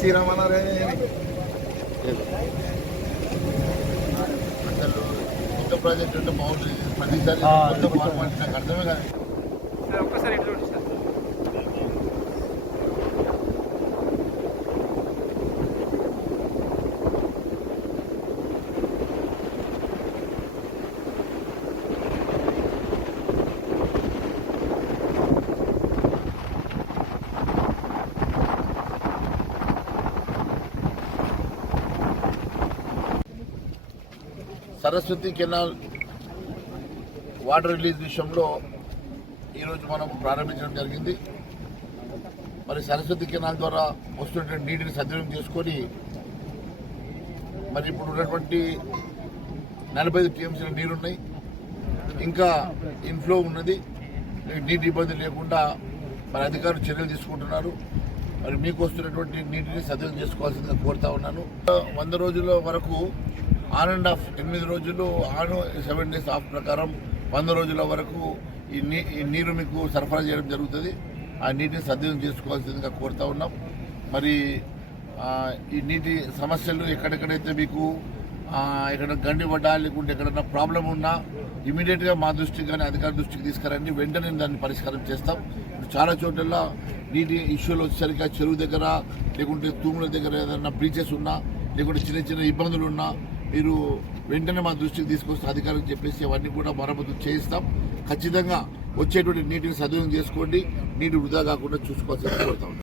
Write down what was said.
శ్రీరామ్ అన్నారే అసలు కొత్త ప్రాజెక్ట్ అంటే బాగుంటుంది. ప్రతిసారి కొత్త ఫార్మాట్ నాకు అర్థమే కాదు. ఒక్కసారి ఇంట్లో sir Saraswati canal water release విషయంలో ఈరోజు మనం ప్రారంభించడం జరిగింది. మరి సరస్వతి కెనాల్ ద్వారా వస్తున్నటువంటి నీటిని సద్వినియోగం చేసుకొని మరి ఇప్పుడు ఉన్నటువంటి 45 టీఎంసీల నీరున్నాయి, ఇంకా ఇన్ఫ్లో ఉన్నది. నీటి ఇబ్బంది లేకుండా మరి అధికారులు చర్యలు తీసుకుంటున్నారు. మరి మీకు వస్తున్నటువంటి నీటిని సద్వినియోగం చేసుకోవాల్సిందిగా కోరుతా ఉన్నాను. 100 రోజుల వరకు ఆన్ అండ్ ఆఫ్ 8 రోజులు ఆన్ 7 days ఆఫ్ ప్రకారం 100 రోజుల వరకు ఈ నీరు మీకు సరఫరా చేయడం జరుగుతుంది. ఆ నీటిని సద్వినియోగం చేసుకోవాల్సిందిగా కోరుతా ఉన్నాం. మరి ఈ నీటి సమస్యలు ఎక్కడెక్కడైతే మీకు ఎక్కడ గండి పడ్డా లేకుంటే ఎక్కడన్నా ప్రాబ్లం ఉన్నా ఇమీడియట్గా మా దృష్టికి కానీ అధికారి దృష్టికి తీసుకురండి. వెంటనే దాన్ని పరిష్కారం చేస్తాం. ఇప్పుడు చాలా చోట్ల నీటి ఇష్యూలు వచ్చేసరికి చెరువు దగ్గర లేకుంటే తూముల దగ్గర ఏదైనా బ్రీచెస్ ఉన్నా లేకుంటే చిన్న చిన్న ఇబ్బందులు ఉన్నా మీరు వెంటనే మా దృష్టికి తీసుకొస్తే అధికారులకు చెప్పేసి అవన్నీ కూడా మరమ్మతు చేయిస్తాం. ఖచ్చితంగా వచ్చేటువంటి నీటిని సద్వినియోగం చేసుకోండి. నీటి వృధా కాకుండా చూసుకోవాల్సింది కోరుతాం.